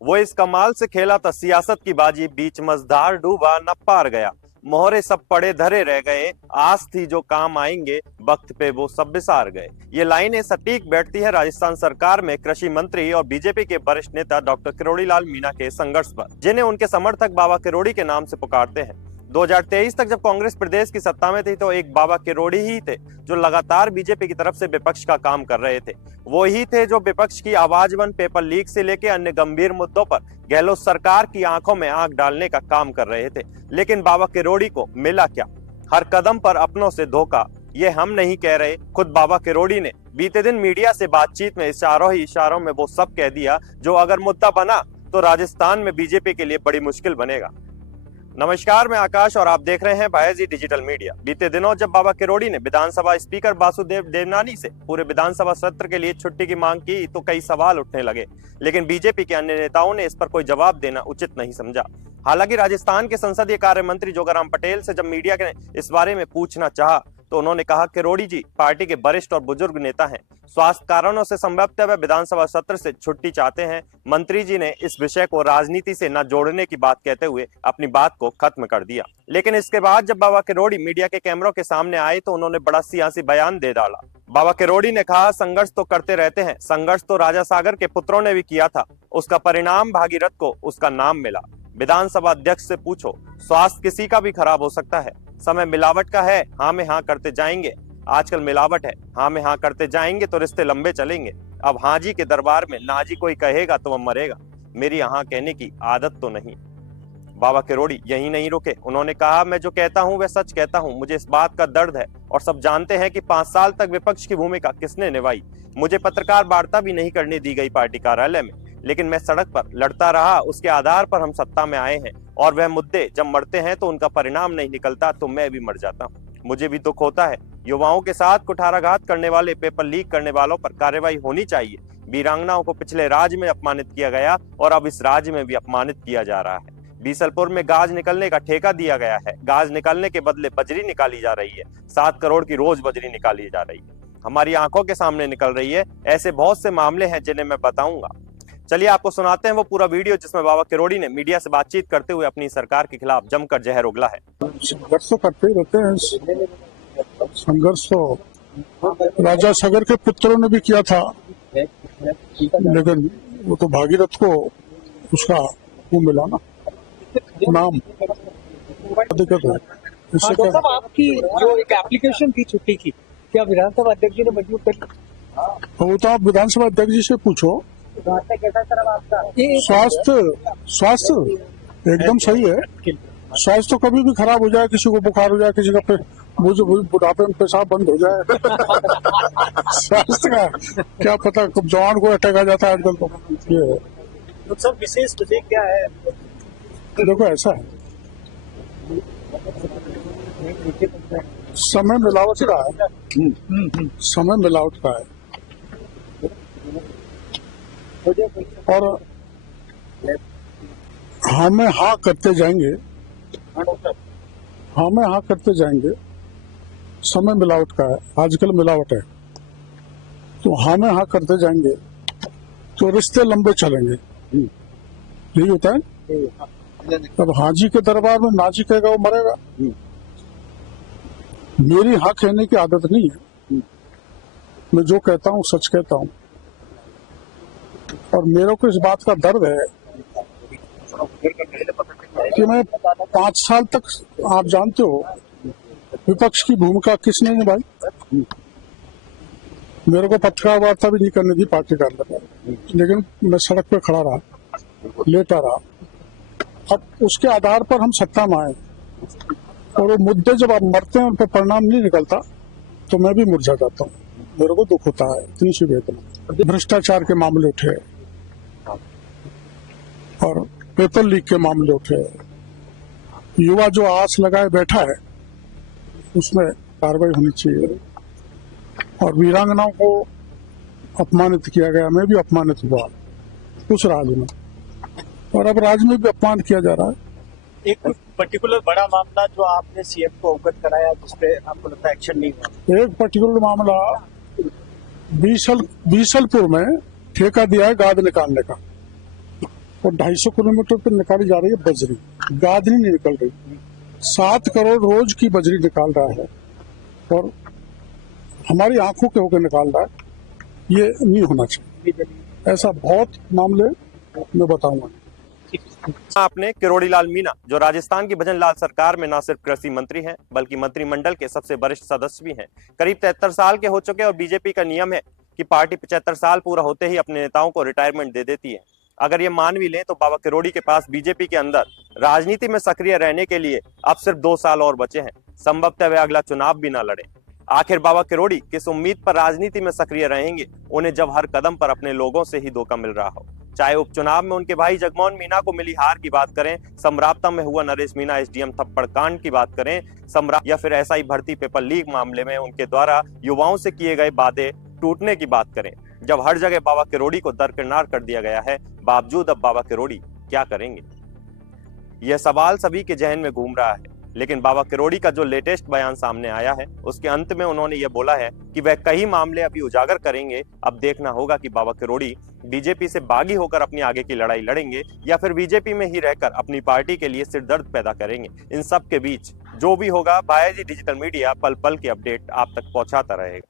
वो इस कमाल से खेला था सियासत की बाजी, बीच मझधार डूबा न पार गया। मोहरे सब पड़े धरे रह गए, आस थी जो काम आएंगे, वक्त पे वो सब बिसार गए। ये लाइनें सटीक बैठती है राजस्थान सरकार में कृषि मंत्री और बीजेपी के वरिष्ठ नेता डॉक्टर किरोड़ी लाल मीणा के संघर्ष पर, जिन्हें उनके समर्थक बाबा किरोड़ी के नाम से पुकारते हैं। 2023 तक जब कांग्रेस प्रदेश की सत्ता में थी तो एक बाबा किरोड़ी ही थे जो लगातार बीजेपी की तरफ से विपक्ष का काम कर रहे थे। वो ही थे जो विपक्ष की आवाज बन पेपर लीक से लेकर अन्य गंभीर मुद्दों पर गहलोत सरकार की आंखों में आंख डालने का काम कर रहे थे। लेकिन बाबा किरोड़ी को मिला क्या? हर कदम पर अपनों से धोखा। ये हम नहीं कह रहे, खुद बाबा किरोड़ी ने बीते दिन मीडिया से बातचीत में इशारों ही इशारों में वो सब कह दिया जो अगर मुद्दा बना तो राजस्थान में बीजेपी के लिए बड़ी मुश्किल बनेगा। नमस्कार, मैं आकाश और आप देख रहे हैं बायजी डिजिटल मीडिया। बीते दिनों जब बाबा किरोड़ी ने विधानसभा स्पीकर वासुदेव देवनानी से पूरे विधानसभा सत्र के लिए छुट्टी की मांग की तो कई सवाल उठने लगे, लेकिन बीजेपी के अन्य नेताओं ने इस पर कोई जवाब देना उचित नहीं समझा। हालांकि राजस्थान के संसदीय कार्य मंत्री जोगाराम पटेल से जब मीडिया ने इस बारे में पूछना चाहा तो उन्होंने कहा, किरोड़ी जी पार्टी के वरिष्ठ और बुजुर्ग नेता हैं, स्वास्थ्य कारणों से संभवतः वे विधानसभा सत्र से छुट्टी चाहते हैं। मंत्री जी ने इस विषय को राजनीति से न जोड़ने की बात कहते हुए अपनी बात को खत्म कर दिया। लेकिन इसके बाद जब बाबा किरोड़ी मीडिया के कैमरों के सामने आए तो उन्होंने बड़ा सियासी बयान दे डाला। बाबा किरोड़ी ने कहा, संघर्ष तो करते रहते हैं, संघर्ष तो राजा सागर के पुत्रों ने भी किया था, उसका परिणाम भागीरथ को उसका नाम मिला। विधानसभा अध्यक्ष से पूछो, स्वास्थ्य किसी का भी खराब हो सकता है। समय मिलावट का है, हाँ में हाँ करते जाएंगे। आजकल मिलावट है, हाँ में हाँ करते जाएंगे तो रिश्ते लंबे चलेंगे। अब हाँ जी के दरबार में ना जी कोई कहेगा तो वह मरेगा। मेरी यहाँ कहने की आदत तो नहीं। बाबा किरोड़ी यहीं नहीं रुके, उन्होंने कहा, मैं जो कहता हूँ वह सच कहता हूँ। मुझे इस बात का दर्द है और सब जानते हैं कि 5 साल तक विपक्ष की भूमिका किसने निभाई। मुझे पत्रकार वार्ता भी नहीं करने दी गई पार्टी कार्यालय में, लेकिन मैं सड़क पर लड़ता रहा। उसके आधार पर हम सत्ता में आए हैं और वह मुद्दे जब मरते हैं तो उनका परिणाम नहीं निकलता तो मैं भी मर जाता हूँ। मुझे भी दुख होता है। युवाओं के साथ कुठाराघात करने वाले, पेपर लीक करने वालों पर कार्रवाई होनी चाहिए। वीरांगनाओं को पिछले राज्य में अपमानित किया गया और अब इस राज्य में भी अपमानित किया जा रहा है। बीसलपुर में गाज निकलने का ठेका दिया गया है, गाज निकलने के बदले बजरी निकाली जा रही है। 7 करोड़ की रोज बजरी निकाली जा रही है, हमारी आंखों के सामने निकल रही है। ऐसे बहुत से मामले हैं जिन्हें मैं बताऊंगा। चलिए आपको सुनाते हैं वो पूरा वीडियो जिसमें बाबा किरोड़ी ने मीडिया से बातचीत करते हुए अपनी सरकार के खिलाफ जमकर जहर उगला है। संघर्ष तो करते ही रहते हैं, संघर्ष तो राजा सागर के पुत्रों ने भी किया था, लेकिन वो तो भागीरथ को उसका वो मिला ना नाम। दिक्कत है इससे क्या? आपकी जो एक एप्लीकेशन थी छुट्टी की, क्या विधानसभा अध्यक्ष जी ने मंजूर कर? वो तो आप विधानसभा अध्यक्ष जी से पूछो। कैसा सर आपका स्वास्थ्य एकदम सही है। स्वास्थ्य तो कभी भी खराब हो जाए, किसी को बुखार हो जाए, किसी का बुढ़ापे में पेशाब बंद हो जाए। स्वास्थ्य का क्या पता कब जवान को अटैक आ जाता है आजकल। तो ये तो सब विशेष वजह क्या है? देखो ऐसा है, समय मिलावट का है, समय मिलावट का है और हमें हाँ करते जाएंगे, हमें हाँ करते जाएंगे। समय मिलावट का है, आजकल मिलावट है, तो हमें हाँ करते जाएंगे तो रिश्ते लंबे चलेंगे। यही होता है। अब हाँ जी के दरबार में ना जी कहेगा वो मरेगा। मेरी हाँ कहने की आदत नहीं है, मैं जो कहता हूँ सच कहता हूँ और मेरे को इस बात का दर्द है कि मैं 5 साल तक, आप जानते हो विपक्ष की भूमिका किसने निभाई। मेरे को पत्रकार वार्ता भी नहीं करने दी पार्टी कार्यालय में, लेकिन मैं सड़क पे खड़ा रहा, लेटा रहा। अब उसके आधार पर हम सत्ता में आए और वो मुद्दे जब आप मरते हैं उन पर परिणाम नहीं निकलता तो मैं भी मुरझा जाता हूँ। मेरे को दुख होता है। इतनी सी वेदना। भ्रष्टाचार के मामले उठे और पेपर लीक के मामले उठे। युवा जो आस लगाए बैठा है उसमें कार्रवाई होनी चाहिए। और वीरांगनाओं को अपमानित किया गया, मैं भी अपमानित हुआ उस राज्य में, और अब राज्य में भी अपमान किया जा रहा है। एक पर्टिकुलर बड़ा मामला जो आपने सीएम को अवगत कराया जिसपे आपको लगता है एक्शन नहीं हुआ? एक पर्टिकुलर मामला बीसलपुर में ठेका दिया है गाद निकालने का। और 250 किलोमीटर पे निकाली जा रही है बजरी, गादनी नहीं निकल रही। 7 करोड़ रोज की बजरी निकाल रहा है और हमारी आंखों के होकर निकाल रहा है। ये नहीं होना चाहिए। ऐसा बहुत मामले मैं बताऊंगा। आपने किरोड़ीलाल मीणा, जो राजस्थान की भजनलाल सरकार में न सिर्फ कृषि मंत्री हैं बल्कि मंत्रिमंडल के सबसे वरिष्ठ सदस्य भी हैं, करीब 73 साल के हो चुके और बीजेपी का नियम है कि पार्टी 75 साल पूरा होते ही अपने नेताओं को रिटायरमेंट दे देती है। अगर ये मान भी लें तो बाबा किरोड़ी के पास बीजेपी के अंदर राजनीति में सक्रिय रहने के लिए अब सिर्फ 2 साल और बचे हैं। संभवतः वे अगला चुनाव भी ना लड़े। आखिर बाबा किरोड़ी किस उम्मीद पर राजनीति में सक्रिय रहेंगे, उन्हें जब हर कदम पर अपने लोगों से ही धोखा मिल रहा हो। चाहे उपचुनाव में उनके भाई जगमोहन मीणा को मिली हार की बात करें, समराप्ता में हुआ नरेश मीणा एसडीएम थप्पड़ कांड की बात करें, या फिर एसआई भर्ती पेपर लीक मामले में उनके द्वारा युवाओं से किए गए वादे टूटने की बात करें, जब हर जगह बाबा किरोड़ी को दरकिनार कर दिया गया है, बावजूद अब बाबा किरोड़ी क्या करेंगे? यह सवाल सभी के जहन में घूम रहा है। लेकिन बाबा किरोड़ी का जो लेटेस्ट बयान सामने आया है, उसके अंत में उन्होंने यह बोला है कि वह कई मामले अभी उजागर करेंगे। अब देखना होगा कि बाबा किरोड़ी बीजेपी से बागी होकर अपनी आगे की लड़ाई लड़ेंगे या फिर बीजेपी में ही रहकर अपनी पार्टी के लिए सिरदर्द पैदा करेंगे। इन सब के बीच जो भी होगा, बायाजी डिजिटल मीडिया पल पल की अपडेट आप तक पहुंचाता रहेगा।